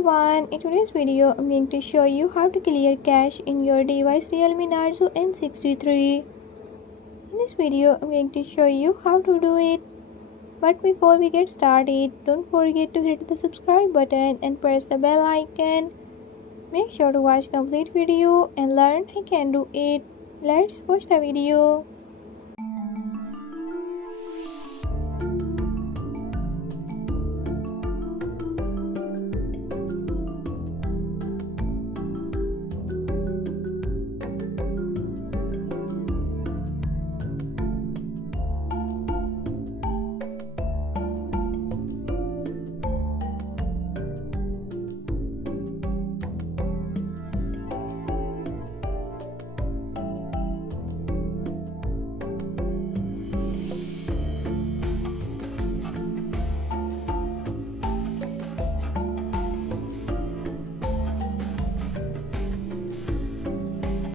everyone, in today's video I'm going to show you how to clear cache in your device Realme Narzo N63. In this video I'm going to show you how to do it. But before we get started, don't forget to hit the subscribe button and press the bell icon. Make sure to watch complete video and learn I can do it. Let's watch the video.